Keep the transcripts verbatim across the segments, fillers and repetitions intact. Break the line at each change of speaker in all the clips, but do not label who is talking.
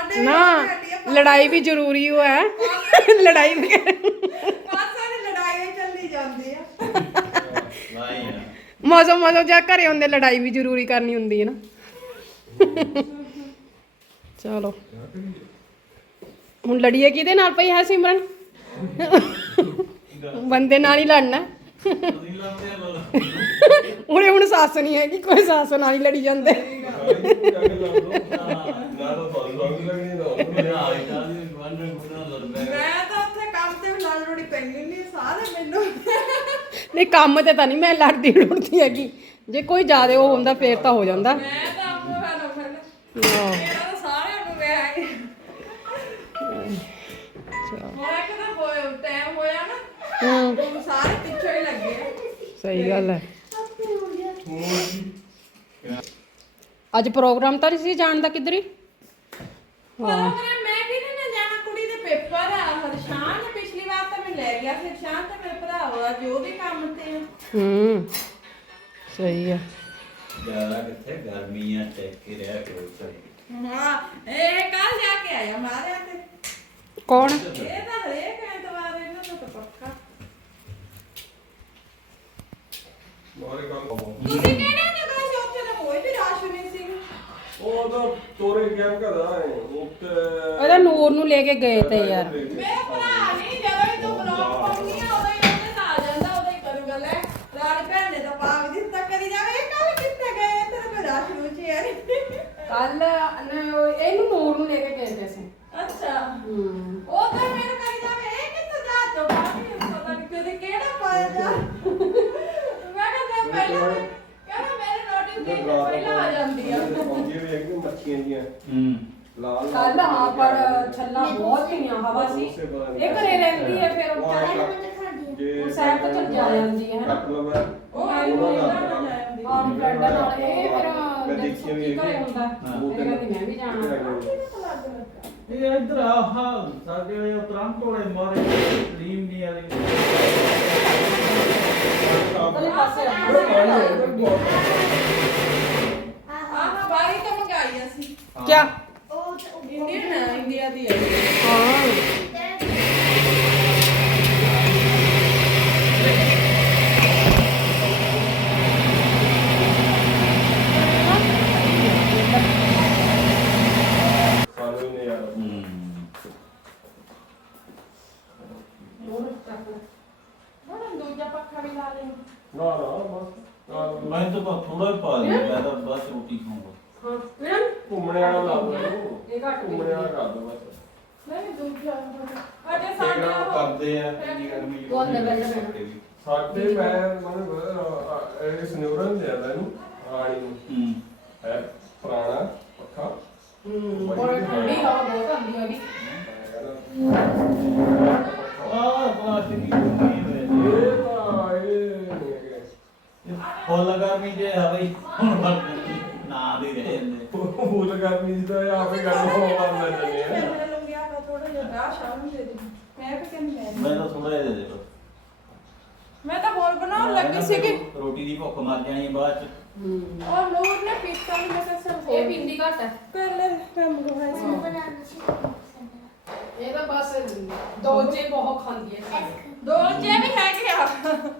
ਨਾ ਲੜਾਈ ਵੀ ਜ਼ਰੂਰੀ ਹੋ ਹੈ ਲੜਾਈ ਵੀ
ਪਾਸਾਂ ਦੀ ਲੜਾਈ ਹੋਈ ਚੱਲੀ ਜਾਂਦੀ ਆ
ਮੌਸਮ ਮੌਸਮ ਜਾ ਘਰੇ ਹੁੰਦੇ ਲੜਾਈ ਵੀ ਜ਼ਰੂਰੀ ਕਰਨੀ ਹੁੰਦੀ ਹੈ ਨਾ ਚਲੋ ਹੁਣ ਲੜੀਏ ਕਿਹਦੇ ਨਾਲ ਪਈ ਹੈ ਸਿਮਰਨ ਬੰਦੇ ਨਾਲ ਹੀ ਲੜਨਾ ਉਹਨੇ ਹੁਣ ਸੱਸ ਨਹੀਂ ਹੈਗੀ ਕੋਈ ਸੱਸ ਨਾਲ ਹੀ ਲੜੀ ਜਾਂਦੇ
ਮੈਂ ਤਾਂ ਉੱਥੇ ਕੰਮ ਤੇ ਵੀ ਲੜ ਲੜੀ ਪੈਂਦੀ ਨਹੀਂ ਸਾਰੇ ਮੈਨੂੰ
ਨਹੀਂ ਕੰਮ ਤੇ ਤਾਂ ਨਹੀਂ ਮੈਂ ਲੜਦੀ ਲੁੜਦੀ ਹੈਗੀ ਜੇ ਕੋਈ ਜ਼ਿਆਦਾ ਉਹ ਹੁੰਦਾ ਫੇਰ ਤਾਂ ਹੋ ਜਾਂਦਾ
ਮੈਂ ਤਾਂ ਆਪੋ ਵਾਲਾ ਫਿਰ ਮੇਰਾ ਤਾਂ ਸਾਰਿਆਂ ਨੂੰ ਵੇ ਆਈ ਹੁਣ ਇੱਕ ਤਾਂ ਹੋਇਆ ਟਾਈਮ ਹੋਇਆ ਨਾ
ਹੂੰ
ਸਾਰੇ ਪਿੱਛੇ ਹੀ ਲੱਗੇ ਆ।
ਸਹੀ ਗੱਲ ਹੈ ਅੱਜ ਪ੍ਰੋਗਰਾਮ ਤਾਂ ਨਹੀਂ ਸੀ ਜਾਣ ਦਾ ਕਿੱਧਰ ਹੀ
ਪ੍ਰੋਗਰਾਮ ਮੈਂ ਕਿਹਨੇ ਨਾ ਜਾਣਾ ਕੁੜੀ ਦੇ ਪੇਪਰ ਆ ਹਰਸ਼ਾਨ ਨੇ ਪਿਛਲੀ ਵਾਰ ਤਾਂ ਮੈਂ ਲੈ ਗਿਆ ਸੀ ਹਰਸ਼ਾਨ ਤੇ ਮੇਰੇ ਭਰਾ ਵਾ ਜੋ ਵੀ ਕੰਮ ਤੇ ਆ।
ਹੂੰ ਸਹੀ ਆ
ਜ਼ਿਆਦਾ ਕਿੱਥੇ ਗਰਮੀ ਆ ਟੈਕ ਕੇ ਰਿਹਾ ਕਰੋ
ਹਾਂ ਇਹ ਕੱਲ ਜਾ ਕੇ ਆਇਆ ਮਾਰਿਆ ਤੇ
ਕੌਣ
ਇਹ ਤਾਂ ਹਰੇਕ ਐਤਵਾਰ ਇਹਨਾਂ ਦਾ ਤਾਂ ਪੱਕਾ ਤੁਸੀਂ ਕਿਹੜੇ ਨੇ ਗਏ ਸੀ ਉੱਥੇ ਤਾਂ ਕੋਈ ਵੀ ਰਾਸ਼ ਨਹੀਂ ਸੀ
ਉਹ ਤਾਂ ਤੋਰੇ ਗਿਆ ਘਰ ਆਏ ਉੱਤੇ
ਉਹਦਾ ਨੂਰ ਨੂੰ ਲੈ ਕੇ ਗਏ ਤੇ ਯਾਰ
ਮੇਰੇ ਭਰਾ ਨਹੀਂ ਜਦੋਂ ਵੀ ਤੂੰ ਬਲੌਗ ਪਾਉਣੀ ਆ ਉਦੋਂ ਹੀ ਉਹਨੇ ਆ ਜਾਂਦਾ ਉਦੋਂ ਹੀ ਕਰੂਗਾ ਲੈ ਰਾਣੀ ਭੈਣ ਨੇ ਤਾਂ ਪਾਗ ਦਿੱਤਾ ਕਰੀ ਜਾਵੇ ਇਹ ਕੱਲ ਕਿੱਥੇ ਗਏ ਤੇਰੇ ਕੋਈ ਰਾਸ਼ ਰੂਚ ਯਾਰ
ਕੱਲ ਇਹਨੂੰ ਨੂਰ ਨੂੰ ਲੈ ਕੇ ਗਏ ਤੇ ਅਸੀਂ
ਅੱਛਾ
ਹੂੰ
ਉਹ ਤਾਂ ਮੈਨੂੰ ਕਰੀ ਜਾਵੇ ਇਹ ਕਿੱਥੇ ਜਾ ਚੋ ਬਾਕੀ ਪਤਾ ਨਹੀਂ ਕਿਹਦੇ ਕਿਹੜਾ ਪਾਇਆ ਜਾ ਮੈਂ ਕਹਿੰਦਾ ਪਹਿਲਾਂ ਕਹਿੰਦਾ ਮੇਰੇ ਨੋਟੀਫਿਕੇਸ਼ਨ ਪਹਿਲਾਂ ਆ ਜਾਂਦੀ ਆ
ਇਹ ਵੀ ਇੱਕ ਮੱਛੀਆਂ ਦੀਆਂ
ਹੂੰ
ਲਾਲ
ਕੱਲ ਹਾਂ ਪਰ ਛੱਲਾ ਬਹੁਤ ਪਈਆਂ ਹਵਾ ਸੀ ਇਹ ਘਰੇ ਰਹਿੰਦੀ ਹੈ ਫਿਰ ਉਹ
ਜੇ
ਉਹ ਸਾਈਡ ਤੋਂ ਚੱਲ ਜਾ ਜਾਂਦੀ ਹੈ
ਕੱਟ ਲਓ ਮੈਂ
ਉਹ ਆਈ
ਉਹਨਾਂ
ਉਹਨਾਂ
ਦਾ
ਨਾਲ ਜਾਂਦੀ
ਆਹ ਫਰੈਂਡਾਂ ਨਾਲ ਇਹ
ਮੈਂ
ਫਿਰ
ਦੇਖੀ ਵੀ
ਘਰੇ ਹੁੰਦਾ
ਉਹ
ਇਹ ਕਹਿੰਦੀ ਮੈਂ ਵੀ ਜਾਣਾ
ਇਹ ਇਧਰ ਆਹ ਸਾਡੇ ਉਪਰੰਤ ਵਾਲੇ ਮਾਰੇ ਲੀਮ ਨਹੀਂ ਆ ਰਹੀ
ਉਹਦੇ ਪਾਸੇ
ਆਹ ਬਾਈ ਤਾਂ ਮੰਗਾਈ ਅਸੀਂ
ਕਿਆ
ਇੰਡੀਅਨ ਹੈ ਇੰਡੀਆ ਦੀ ਹੈ
ਹਾਂ
ਸਾਨੂੰ ਹੀ ਨਹੀਂ ਯਾਰ
ਹੁਣ ਦੂਜਾ ਪੱਖਾ ਵੀ ਲਾ ਲੈਣਾ
ਨਾ ਨਾ ਬਸ ਆਹ
ਮੈਂ ਤਾਂ ਬਸ ਥੋੜਾ ਹੀ ਪਾ ਦਿੰਦਾ ਮੈਂ ਤਾਂ ਬਸ ਰੋਟੀ ਖਾਊਂਗਾ
ਹਾਂ ਮੈਡਮ
ਘੁੰਮਣੇ ਵਾਲਾ ਲਾ ਦੋ ਇਹਨੂੰ।
ਇਹ ਘੱਟ
ਘੁੰਮਣੇ ਵਾਲਾ ਕਰ ਦੋ ਬਸ
ਨਹੀਂ ਦੂਜਾ ਅਜੇ
ਕਿਹੜਾ
ਸਾਡੇ
ਉਹ
ਉਹ
ਕਰਦੇ ਆ ਇੰਨੀ ਗਰਮੀ
ਉਹ ਅੰਦਰ ਬੈਠ ਜਾਣਾ।
ਸਾਡੇ ਮੈਂ ਮਤਲਬ ਇਹ ਸਨਿਊਰਨ ਦੇ ਆਂਦਾ ਇਹਨੂੰ ਆਣੀ ਨੂੰ
ਹੂੰ
ਹੈ ਪੁਰਾਣਾ ਪੱਖਾ
ਹੂੰ ਬੜੀ ਠੰਡੀ ਹਵਾ ਬਹੁਤ ਆਉਂਦੀ ਹੈ ਉਹਦੀ
ਆਹ ਪਲਾਸਟਿਕ ਦੀ ਨਹੀਂ ਹੋਏ
ਇਹ ਤਾਂ ਇਹ ਨਹੀਂ ਹੈਗੇ
ਫੁੱਲ ਗਰਮੀ ਜੇ ਆ ਬਈ ਹੁਣ ਨਾ ਦੇ ਰਹੇ ਨੇ
ਫੁੱਲ ਗਰਮੀ ਦਾ ਆਪੇ ਗਰਮ ਹੋਣ ਲੱਗ ਜਾਂਦੇ ਆ
ਮੈਂ ਲੰਗਿਆ ਤਾਂ ਥੋੜਾ ਜਿਹਾ ਰਾਹ ਸ਼ਾਮ ਨੂੰ ਦੇ ਦੇ ਮੈਂ ਵੀ ਕਹਿੰਦੀ ਮੈਂ
ਮੈਂ ਤਾਂ ਥੋੜਾ ਜਿਹਾ ਦੇ ਦੇ ਬਸ
ਮੈਂ ਤਾਂ ਹੋਰ ਬਣਾਉਣ ਲੱਗੀ ਸੀ ਕਿ
ਰੋਟੀ ਦੀ ਭੁੱਖ ਮਰ ਜਾਣੀ ਹੈ ਬਾਅਦ ਚ
ਹੂੰ
ਉਹ ਨੂਰ ਨੇ ਪੀਤਾ ਨਹੀਂ ਮੈਂ ਕਿਹਾ ਸਰ
ਇਹ ਪਿੰਡੀ ਘੱਟ ਹੈ
ਪਹਿਲੇ ਕੰਮ ਕਰਵਾਇਆ ਸੀ
ਇਹ ਤਾਂ ਬਸ ਦੋਜੇ ਬਹੁਤ ਖਾਂਦੀ ਹੈ
ਦੋਲਚੇ ਵੀ ਹੈਗੇ ਆ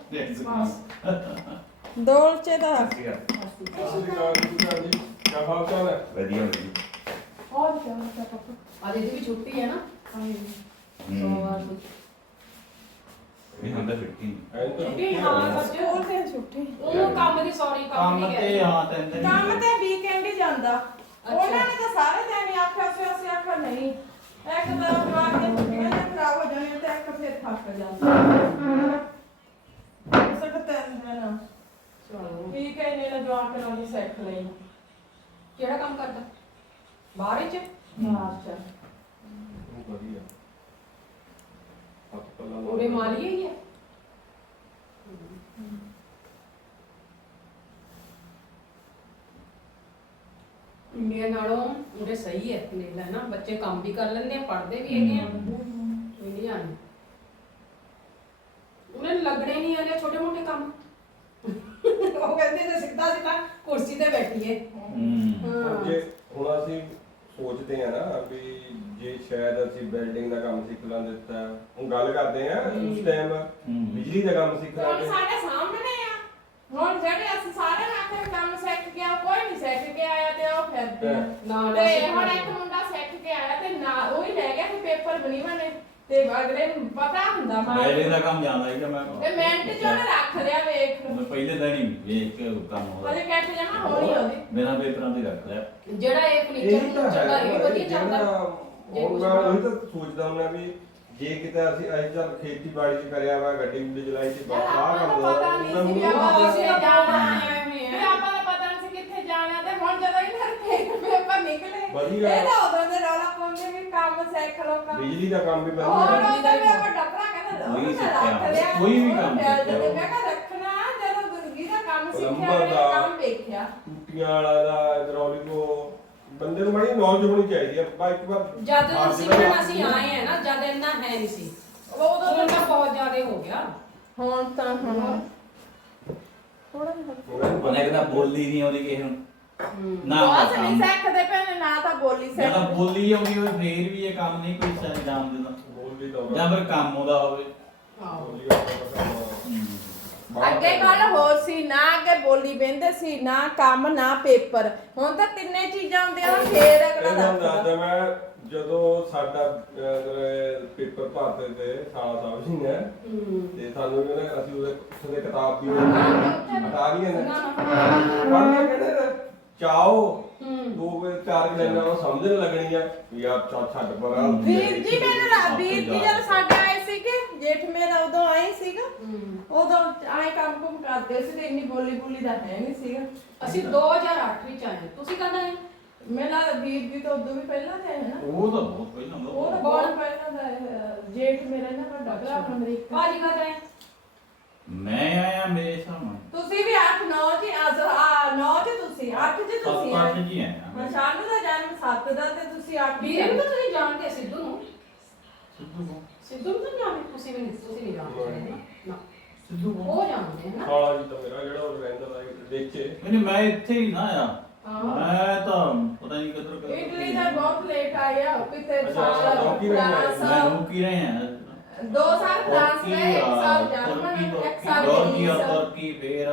ਦੋਲਚੇ ਦਾ
ਸਤਿ ਸ਼੍ਰੀ ਅਕਾਲ ਜੀ ਕੀ ਹਾਲ ਚਾਲ ਹੈ
ਵਧੀਆ ਵਧੀਆ
ਹੋਰ ਕੀ ਹੁੰਦਾ ਪਾਪਾ
ਅੱਜ ਇਹਦੀ ਵੀ ਛੁੱਟੀ ਹੈ ਨਾ ਸੋਮਵਾਰ ਨੂੰ
ਇਹ ਹੁੰਦਾ ਫਿੱਟੀ
ਐਂ ਤਾਂ
ਛੁੱਟੀ ਹਾਂ ਸੱਚ
ਹੋਰ ਤੇ ਛੁੱਟੀ
ਉਹ ਕੰਮ ਦੀ ਸੌਰੀ ਕੰਮ
ਕੰਮ
ਨਹੀਂ
ਤੇ
ਗਏ
ਹਾਂ ਤਿੰਨ ਦਿਨ
ਕੰਮ ਤੇ ਵੀਕਐਂਡ ਹੀ ਜਾਂਦਾ ਉਹਨਾਂ ਨੇ ਤਾਂ ਸਾਰੇ ਦਿਨ ਹੀ ਆਖਿਆ ਸੀ ਅਸੀਂ ਆਖਿਆ ਨਹੀਂ ਇੱਕ ਤਾਂ ਮਾਰ ਕੇ ਛੁੱਟੀਆਂ ਨੇ ਖਰਾਬ ਹੋ ਜਾਣੀਆਂ ਤੇ ਇੱਕ ਫਿਰ ਥੱਕ ਜਾਂਦਾ ਸਕ ਤਿੰਨ ਦਿਨ
ਚਲੋ
ਵੀਕਐਂਡ ਨੇ ਜਵਾਕ ਨਾਲ ਹੀ ਸਿੱਖ ਲਈ
ਕਿਹੜਾ ਕੰਮ ਕਰਦਾ ਬਾਹਰ ਹੀ ਚ
ਬਾਹਰ ਚ
ਵਧੀਆ ਹਸਪਤਾਲਾਂ ਦਾ
ਉਹਦੇ ਮਾਲੀਏ ਹੀ ਹੈ ਇੰਡੀਆ ਨਾਲੋਂ ਉਹਦੇ ਸਹੀ ਹੈ ਕੈਨੇਡਾ ਨਾ ਬੱਚੇ ਕੰਮ ਵੀ ਕਰ ਲੈਂਦੇ ਆ ਪੜ੍ਹਦੇ ਵੀ ਹੈਗੇ ਆ ਇੰਡੀਆ ਨੂੰ ਉਹਨਾਂ ਨੂੰ ਲੱਗਣੇ ਨਹੀਂ ਆਲੇ ਛੋਟੇ ਮੋਟੇ ਕੰਮ ਉਹ ਕਹਿੰਦੇ ਜੇ ਸਿੱਧਾ ਸਿੱਧਾ ਕੁਰਸੀ ਤੇ ਬੈਠੀਏ
ਹੂੰ
ਹਾਂ
ਅੱਗੇ ਹੁਣ ਅਸੀਂ ਸੋਚਦੇ ਆ ਨਾ ਵੀ ਜੇ ਸ਼ਾਇਦ ਅਸੀਂ ਬਿਲਡਿੰਗ ਦਾ ਕੰਮ ਸਿੱਖ ਲੈਂਦੇ ਤਾਂ ਹੁਣ ਗੱਲ ਕਰਦੇ ਆ ਉਸ ਟਾਈਮ ਬਿਜਲੀ ਦਾ ਕੰਮ ਸਿੱਖ
ਹੁਣ
ਲੈਂਦੇ
ਸਾਡੇ ਸਾਹਮਣੇ ਆ ਹੁਣ ਜਿਹੜੇ ਅਸੀਂ ਸਾਰੇ ਆਖਰ ਕੰਮ ਸਿੱਖ ਗਿਆ ਕੋਈ ਨਹੀਂ ਸਿੱਖ ਕੇ ਆਇਆ ਤੇ ਉਹ ਫਿਰਦੇ ਆ
ਨਾ ਨਾ
ਤੇ
ਸਿੱਖ
ਹੁਣ
ਲੈਂਦੇ।
ਇੱਕ ਮੁੰਡਾ ਸਿੱਖ ਕੇ ਆਇਆ ਤੇ ਨਾ ਉਹ ਹੀ ਲੈ ਗਿਆ ਤੇ ਪੇਪਰ ਬਣੀ ਬਣੇ ਤੇ ਅਗਲੇ ਨੂੰ ਪਤਾ ਹੁੰਦਾ ਮਾਂ
ਬੈਲੇ ਦਾ ਕੰਮ ਜਾਂਦਾ ਸੀ ਮੈਂ
ਤੇ ਮਿੰਟ ਚ ਉਹਨੇ ਰੱਖ ਲਿਆ ਵੇਖ
ਮੈਂ ਪਹਿਲੇ ਦਿਨ ਹੀ ਵੇਖ ਕੇ ਕੰਮ ਹੋ
ਉਹਦੇ ਕੱਟ ਜਮਾ ਹੋਣੀ ਉਹਦੀ
ਬਿਨਾਂ ਪੇਪਰਾਂ ਦੇ ਰੱਖ ਲਿਆ
ਜਿਹੜਾ ਇਹ ਫਰਨੀਚਰ
ਇਹ ਤਾਂ
ਨੂੰ ਚੱਲਦਾ
ਹੈ
ਇਹ ਵਧੀਆ ਚੱਲਦਾ ਜੇ
ਹੁਣ
ਕੁਛ
ਮੈਂ
ਬਣਾ-
ਉਹੀ ਤਾਂ ਸੋਚਦਾ ਹੁੰਦਾ ਵੀ ਜੇ ਕਿਤੇ ਅਸੀਂ ਅਸੀਂ ਚੱਲ ਖੇਤੀਬਾੜੀ ਚ ਕਰਿਆ ਵਾ ਗੱਡੀ ਗੁੱਡੀ ਚਲਾਈ ਸੀ
ਯਾਰ
ਬਾਹਰ
ਆਪਾਂ
ਕੰਮ
ਨੂੰ ਪਤਾ ਨਹੀਂ ਸੀ ਵੀ
ਉਹਨਾਂ
ਆਪਾਂ
ਨੂੰ
ਕਿੱਥੇ
ਆਪਾਂ
ਜਾਣਾ
ਆਏ ਹੋਏ
ਹੈ
ਆ।
ਵੀ ਆਪਾਂ ਨੂੰ ਪਤਾ ਨਹੀਂ ਸੀ ਕਿੱਥੇ ਜਾਣਾ ਤੇ ਹੁਣ ਜਦੋਂ ਇਹਨਾਂ ਦੇ ਪੇਪਰ ਨਿਕਲੇ
ਵਧੀਆ।
ਇਹ ਤਾਂ ਉਦੋਂ ਦੇ ਰੌਲਾ ਪਾਉਂਦੇ ਵੀ ਕੰਮ ਸਿੱਖ ਲੋ ਕੰਮ
ਬਿਜਲੀ ਦਾ ਕੰਮ ਵੀ
ਹੋਰ
ਵਧੀਆ
ਉਹਦਾ ਵੀ ਆਪਾਂ ਡੱਬਰਾ ਕਹਿੰਦਾ
ਕੋਈ
ਉਹਨੂੰ ਤਾਂ
ਸਿੱਖਿਆ,
ਰੱਖ ਲਿਆ
ਕੋਈ ਵੀ
ਉਹਨੂੰ
ਕੰਮ
ਪਿਆਰ
ਸਿੱਖਿਆ।
ਦੇ ਮੈਂ ਕਿਹਾ ਰੱਖਣਾ ਜਦੋਂ ਜ਼ਿੰਦਗੀ ਦਾ ਕੰਮ ਸਿੱਖਿਆ
ਪਲੰਬਰ
ਇਹ
ਦਾ।
ਕੰਮ ਵੇਖਿਆ
ਟੂਟੀਆਂ ਵਾਲਾ ਦਾ ਹਾਈਡ੍ਰੋਲਿਕ ਉਹ ਬੰਦੇ ਨੂੰ ਬੜੀ ਨੌਲੇਜ ਹੋਣੀ ਚਾਹੀਦੀ ਹੈ ਬਾ ਇੱਕ ਵਾਰ
ਜਦ
ਹਾਂ,
ਸਿੱਖਣ
ਜਿਹੜਾ
ਅਸੀਂ ਆਏ ਆ ਨਾ ਜਦ ਇੰਨਾ ਹੈ ਨਹੀਂ ਸੀ
ਉਹ ਉਦੋਂ
ਹੁਣ ਤਾਂ ਬਹੁਤ ਜ਼ਿਆਦਾ ਹੋ ਗਿਆ
ਹੁਣ ਤਾਂ ਹੁਣ ਥੋੜਾ ਜਿਹਾ
ਉਹਨੇ ਕਹਿੰਦਾ ਬੋਲੀ ਨਹੀਂ ਆਉਂਦੀ ਕਿਸੇ ਨੂੰ ਨਾ
ਬਹੁਤ
ਕੰਮ
ਨਹੀਂ ਸਿੱਖਦੇ ਪਏ ਨੇ ਨਾ ਤਾਂ ਬੋਲੀ
ਜਾਂ ਤਾਂ
ਸਿੱਖ
ਬੋਲੀ ਆਉਂਦੀ ਹੋਵੇ ਫੇਰ ਵੀ ਇਹ ਕੰਮ ਨਹੀਂ ਕੋਈ ਸਰ ਜਾਣ ਦਿੰਦਾ
ਬੋਲੀ ਦਾ
ਜਾਂ ਫਿਰ ਕੰਮ ਉਹਦਾ ਹੋਵੇ
ਆਹੋ
ਬੋਲੀ ਦਾ ਕੰਮ ਬਾਹਰ
ਅੱਗੇ ਗੱਲ ਹੋਰ ਸੀ ਨਾ ਅੱਗੇ ਬੋਲੀ ਬਹਿੰਦੇ ਸੀ ਨਾ ਕੰਮ ਨਾ ਪੇਪਰ ਹੁਣ ਤਾਂ ਤਿੰਨੇ ਚੀਜ਼ਾਂ ਹੁੰਦੀਆਂ ਨੇ ਫੇਰ ਅਗਲਾ
ਇਹਨਾਂ
ਦੱਸਦਾ
ਦੱਸਦਾ ਮੈਂ ਜਦੋਂ ਸਾਡਾ ਅਹ, ਪੇਪਰ ਭਰਦੇ ਤੇ ਸਾਲਾ ਸਾਹਿਬ ਜੀ ਨੇ ਤੇ ਸਾਨੂੰ ਵੀ ਨਾ ਅਸੀਂ ਉਹਦੇ ਉਹਦੇ ਕਿਤਾਬ ਵੀ ਹਟਾ ਰਹੀਆਂ ਨੇ
ਨਾ
ਪੜ੍ਹਦੇ ਕਿਹੜੇ ਨੇ ਚਾਓ
ਹੂੰ
ਦੋ ਵੇ ਚਾਰ ਲਾਈਨਾਂ ਉਹ ਸਮਝਣ ਲੱਗਣੀਆਂ ਵੀ ਯਾਰ ਚੱਲ ਛੱਡ ਪਰਾਂ
ਵੀਰ ਜੀ ਮੈਨੂੰ ਰਾ- ਵੀਰ ਜੀ ਜਦ ਸਾਡੇ ਆਏ ਸੀਗੇ ਜੇਠ ਮੇਰਾ ਉਦੋਂ ਆਏ ਸੀਗਾ
ਹੂੰ
ਉਦੋਂ ਆਏ ਕੰਮ ਕੁਮ ਕਰਦੇ ਸੀ ਤੇ ਇੰਨੀ ਬੋਲੀ ਬੋਲੀ ਦਾ ਹੈ ਨਹੀਂ ਸੀਗਾ
ਅਸੀਂ ਦੋ ਹਜ਼ਾਰ ਅੱਠ ਵਿੱਚ ਆਏ ਤੁਸੀਂ ਕਦ ਆਏ
ਮੇਰਾ ਵੀਰ ਜੀ ਤਾਂ ਉਦੋਂ ਵੀ ਪਹਿਲਾਂ ਤੇ ਹੈ ਨਾ
ਉਹ ਤਾਂ ਬਹੁਤ ਪਹਿਲਾਂ
ਉਹ
ਹੁੰਦਾ
ਤਾਂ ਬਹੁਤ ਪਹਿਲਾਂ ਦਾ ਹੈ, ਅਹ, ਜੇਠ ਮੇਰਾ ਨਾ ਵੱਡਾ ਭਰਾ ਅਮਰੀਕਾ
ਬਾਜੀ ਕਦ ਆਏ
ਮੈਂ ਆਇਆ ਮੇਰੇ ਸਾਹਮਣੇ
ਤੁਸੀਂ ਵੀ ਅੱਠ ਨੌ ਚ ਅਸ ਆ ਨੌ ਚ ਤੁਸੀਂ ਅੱਠ ਚ ਤੁਸੀਂ
ਸੱਤ ਅੱਠ
ਆਏ
ਜੀ ਆਇਆ
ਹਾਂ ਸ਼ਾਨੂ ਦਾ ਜਨਮ ਸੱਤ ਦਾ ਤੇ ਤੁਸੀਂ ਅੱਠ
ਵੀਰੇ ਨੂੰ ਤਾਂ ਤੁਸੀਂ ਜਾਣਦੇ ਸਿੱਧੂ ਨੂੰ
ਸਿੱਧੂ ਕੋ
ਸਿੱਧੂ ਨੂੰ ਤਾਂ ਜਾਣਦੇ ਤੁਸੀਂ ਵੀ ਨਹੀਂ ਤੁਸੀਂ ਨਹੀਂ ਜਾਣਦੇ ਨਾ ਨਾ
ਸਿੱਧੂ ਕੋ
ਉਹ ਜਾਣਦੇ ਹੈ ਨਾ
ਸਾਲਾ ਜੀ ਤਾਂ ਮੇਰਾ ਜਿਹੜਾ ਉਹ ਰਹਿੰਦਾ ਦਾ ਦੇਖੇ
ਨਹੀਂ ਮੈਂ ਇੱਥੇ ਹੀ ਨਾ ਆਇਆ
ਹਾਂ।
ਮੈਂ ਤਾਂ ਪਤਾ ਨਹੀਂ ਕਿੱਧਰ ਕਿੱਧਰ
ਇਟਲੀ ਦਾ ਬਹੁਤ ਲੇਟ ਆਇਆ ਕਿਤੇ
ਅੱਛਾ,
ਸਾਲ
ਰੌਕੀ ਰਹਿਣਾ ਹੈ।
ਮੈਂ
ਫਰਾਂਸ
ਰੁਕ ਹੀ ਰਹੇ ਹਾਂ
ਦੋ ਸਾਲ ਫਰਾਂਸ
ਤੁਰਕੀ
ਗਏ ਇੱਕ ਸਾਲ
ਆ,
ਜਰਮਨ
ਤੁਰਕੀ
ਇੱਕ ਸਾਲ
ਤੁਰਕੀ
ਗ੍ਰੀਸ।
ਤੁਰਕੀ ਫੇਰ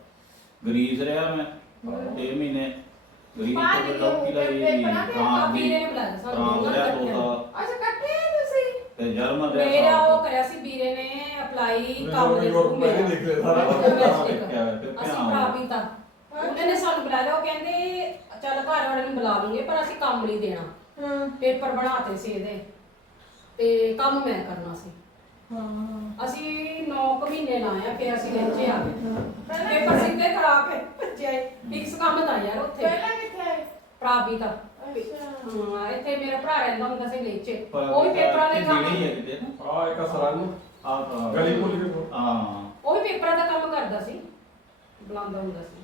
ਗ੍ਰੀਸ ਰਿਹਾ ਮੈਂ ਛੇ ਮਹੀਨੇ ਗ੍ਰੀਸ ਤੋਂ ਫਿਰ ਤੁਰਕੀ ਦਾ ਹੀ
ਆ
ਫਰਾਂਸ
ਵੀਰੇ
ਵੀ
ਨੇ ਬੁਲਾਇਆ
ਫਰਾਂਸ
ਸਾਨੂੰ
ਰਿਹਾ ਦੋ ਸਾਲ
ਅੱਛਾ ਇਕੱਠੇ ਆ ਤੁਸੀਂ
ਤੇ ਜਰਮਨ ਰਿਹਾ
ਮੇਰਾ
ਸਾਲ।
ਉਹ ਕਰਿਆ ਸੀ ਵੀਰੇ ਨੇ ਅਪਲਾਈ
ਮੈਨੂੰ
ਕੰਮ ਦੇ
ਯੂਰਪ
ਥਰੂ
ਮੈਂ ਨਹੀਂ ਦੇਖ ਲਿਆ ਸਾਰਾ।
ਅਸੀਂ ਭਰਾ ਵੀ ਤਾਂ ਉਹਨਾਂ ਨੇ ਸਾਨੂੰ ਬੁਲਾਇਆ ਉਹ ਕਹਿੰਦੇ ਚੱਲ ਘਰ ਵਾਲੇ ਨੂੰ ਬੁਲਾ ਲੂੰਗੇ ਪਰ ਅਸੀਂ ਕੰਮ ਨਹੀਂ ਦੇਣਾ
ਹਾਂ
ਪੇਪਰ ਬਣਾਤੇ ਸੀ ਇਹਦੇ ਤੇ ਕੰਮ ਮੈਂ ਕਰਨਾ ਸੀ
ਹਾਂ
ਅਸੀਂ ਨੌ ਕੁ ਮਹੀਨੇ ਲਾਇਆ ਫਿਰ ਅਸੀਂ ਲੈਚੇ ਆ ਗਏ ਪੇਪਰ ਸਿੱਧੇ ਕਰਾ ਕੇ ਭੱਜਿਆ ਫਿਕਸ ਕੰਮ ਦਾ ਯਾਰ ਉੱਥੇ
ਪਹਿਲਾਂ ਕਿੱਥੇ ਆਏ
ਪ੍ਰਾਪੀ ਤਾਂ
ਅੱਛਾ
ਹਾਂ ਇੱਥੇ ਮੇਰਾ ਭਰਾ ਰਹਿੰਦਾ ਹੁੰਦਾ ਸੀ ਲੈਚੇ
ਪਰ
ਉਹ ਵੀ ਪੇਪਰਾਂ ਦੇ ਕੰਮ
ਹੀ ਹੈ ਕਿਤੇ ਨਾ
ਆ ਇੱਕ ਸਰਨ
ਆ ਤਾਂ
ਗਲੀ ਭੁੱਲ ਗਏ
ਹਾਂ
ਉਹ ਵੀ ਪੇਪਰਾਂ ਦਾ ਕੰਮ ਕਰਦਾ ਸੀ ਬੁਲਾਉਂਦਾ ਹੁੰਦਾ ਸੀ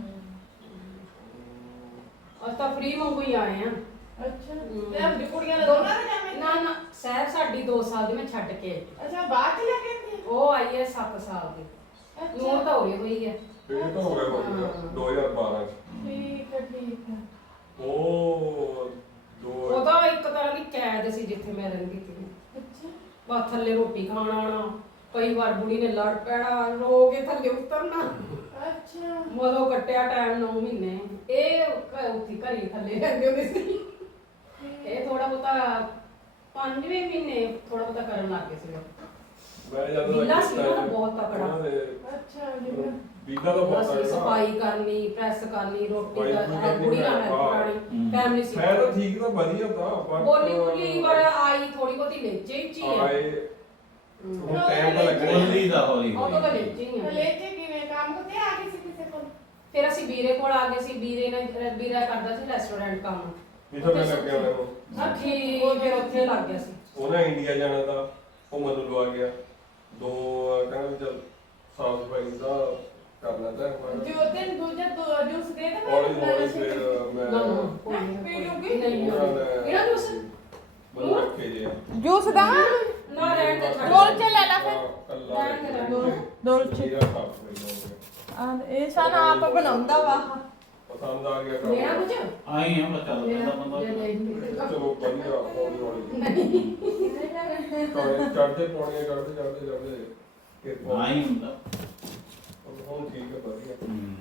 ਅਸੀਂ ਤਾਂ ਫ੍ਰੀ ਵਾਂਗੂ ਹੀ ਆਏ ਆ
ਅੱਛਾ ਤੇ ਆਪਣੀ ਕੁੜੀਆਂ ਦਾ ਦੋਨਾਂ ਦੇ ਜਾਵੇਂ
ਨਾ ਨਾ ਸਹਿਬ ਸਾਡੀ ਦੋ ਸਾਲ ਦੀ ਮੈਂ ਛੱਡ ਕੇ ਆਈ।
ਅੱਛਾ ਬਾਅਦ ਚ ਲੱਗੇ ਸੀ
ਉਹ ਆਈ ਹੈ ਸੱਤ ਸਾਲ ਦੀ ਨੂਰ ਤਾਂ ਹੋਈ ਹੋਈ ਹੈ
ਇਹ ਤਾਂ ਹੋ ਗਿਆ ਕੋਈ ਦੋ ਹਜ਼ਾਰ ਬਾਰਾਂ ਚ
ਠੀਕ ਹੈ ਠੀਕ ਹੈ
ਉਹ ਦੋ
ਉਹ ਤਾਂ ਇੱਕ ਤਰ੍ਹਾਂ ਦੀ ਕੈਦ ਸੀ ਜਿੱਥੇ ਮੈਂ ਰਹਿੰਦੀ ਸੀ
ਅੱਛਾ
ਬਸ ਥੱਲੇ ਰੋਟੀ ਖਾਣ ਆਉਣਾ ਕਈ ਵਾਰ ਬੁੜੀ ਨੇ ਲੜ ਪੈਣਾ ਰੋ ਕੇ ਥੱਲੇ ਉਤਰਨਾ
ਅੱਛਾ
ਮਦੋਂ ਕੱਟਿਆ ਟਾਈਮ ਨੌ ਮਹੀਨੇ ਇਹ ਘ- ਉੱਥੇ ਘਰੀ ਥੱਲੇ ਰਹਿੰਦੇ ਹੁੰਦੇ ਸੀ ਇਹ ਥੋੜਾ ਬਹੁਤਾ ਪੰਜਵੇਂ ਮਹੀਨੇ ਥੋੜਾ ਬਹੁਤਾ ਕਰਨ ਲੱਗ ਗਏ ਸੀ
ਮੈਂ ਜਦੋਂ
ਵੀਲਾ ਸੀ ਨਾ ਬਹੁਤ ਤਕੜਾ।
ਉਹਨਾਂ ਦੇ
ਅੱਛਾ ਜਿਵੇਂ
ਵੀਲਾ ਦਾ ਬਹੁਤ
ਅਸੀਂ
ਤਕੜਾ।
ਸਫਾਈ ਕਰਨੀ ਪ੍ਰੈਸ ਕਰਨੀ ਰੋਟੀ
ਸਫਾਈ
ਦਾ
ਕਰਨੀ,
ਬੁੜੀ ਨਾਲ
ਹਾਂ।
ਕਰਾਣੀ
ਹਮ।
ਫੈਮਿਲੀ ਸੀ
ਮੈਂ ਤਾਂ ਠੀਕ ਤਾਂ ਵਧੀਆ ਤਾਂ but
ਬੋਲੀ ਬੋਲੀ ਵਾਰ ਆਈ ਥੋੜੀ ਬਹੁਤੀ ਲੇਚੇ ਹੀ ਚ ਹੀ ਹੈ
ਆਏ
ਹਮ।
ਹੁਣ ਟਾਈਮ ਤਾਂ ਲੱਗਣਾ ਹੀ
ਬੋਲੀ ਦਾ ਹੌਲੀ
ਉਹ ਤਾਂ
ਹੌਲੀ
ਲੇਚੇ ਹੀ
ਲੈ
ਹੈ
ਕੇ ਕਿਵੇਂ ਕੰਮ ਤੇ ਆ ਗਈ ਸੀ ਕਿਸੇ ਕੋਲ
ਫਿਰ ਅਸੀਂ ਵੀਰੇ ਕੋਲ ਆ ਗਏ ਸੀ ਵੀਰੇ ਨੇ ਵੀਰਾ ਕਰਦਾ ਸੀ ਰੈਸਟੋਰੈਂਟ ਕੰਮ
ਜਿੱਥੇ ਮੈਂ ਲੱਗਿਆ ਹੋਇਆ ਨੂੰ
ਅੱਖੀ ਫਿਰ ਉੱਥੇ ਲੱਗ ਗਿਆ ਸੀ
ਉਹਨੇ ਇੰਡੀਆ ਜਾਣਾ ਤਾਂ ਉਹ ਮੈਨੂੰ ਲਵਾ ਗਿਆ ਦੋ ਕਹਿੰਦਾ ਵੀ ਚੱਲ ਸਾਫ ਸਫਾਈ ਦਾ ਕਰਨਾ ਤਾਂ ਮੈਂ
ਜੋ ਦਿਨ ਦੂਜਾ ਦੋ ਜੂਸ ਦੇ ਤੇ
ਹੌਲੀ ਹੌਲੀ ਫਿਰ ਮੈਂ
ਨਾ ਨਾ ਕੋਈ
ਹੈਂ?
ਨਹੀਂ
ਪੀ ਲੂੰਗੀ?
ਨਹੀਂ
ਉਹਨਾਂ ਨੇ
ਇਹਨਾਂ ਜੂਸ
ਮੈਨੂੰ ਰੱਖੇ ਜੇ
ਜੂਸ ਦਾ
ਨਾ ਰਹਿਣ ਤੇ ਛੱਡ
ਡੋਲ ਚ ਲੈ ਲਾ ਫਿਰ
ਕੱਲਾ
ਰਹਿਣ ਦੇ, ਰਹਿਣ
ਦੇ। ਡੋਲ ਚ।
ਜੀਰਾ ਸਾਫ ਸਫਾਈ ਹੋ ਗਿਆ
ਆ ਇਹ ਸਾਰਾ ਆਪ ਬਣਾਉਂਦਾ ਵਾ
ਪਸੰਦ ਆ ਗਿਆ
ਲੈਣਾ
ਕੰਮ
ਕੁਝ
ਆਈ ਆ ਮੈਂ ਚੱਲ ਪੈਂਦਾ
ਜੇ
ਬੰਦਾ
ਨਹੀਂ
ਚਲੋ ਵਧੀਆ ਹੌਲੀ ਹੌਲੀ ਚੜਦੇ ਪੌੜੀਆਂ ਚੜਦੇ ਚੜਦੇ ਚੜਦੇ ਫਿਰ ਪਹੁੰਚ-
ਆਈ ਹੁੰਦਾ
ਹੁਣ ਠੀਕ ਹੈ ਵਧੀਆ
ਹੂੰ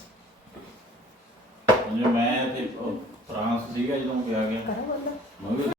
ਜੇ ਮੈਂ ਤੇ ਫਰਾਂਸ ਸੀਗਾ ਜਦੋਂ ਗਿਆ ਗਿਆ
ਕਰੋ ਬੰਦਾ
ਮੈਂ ਵੀ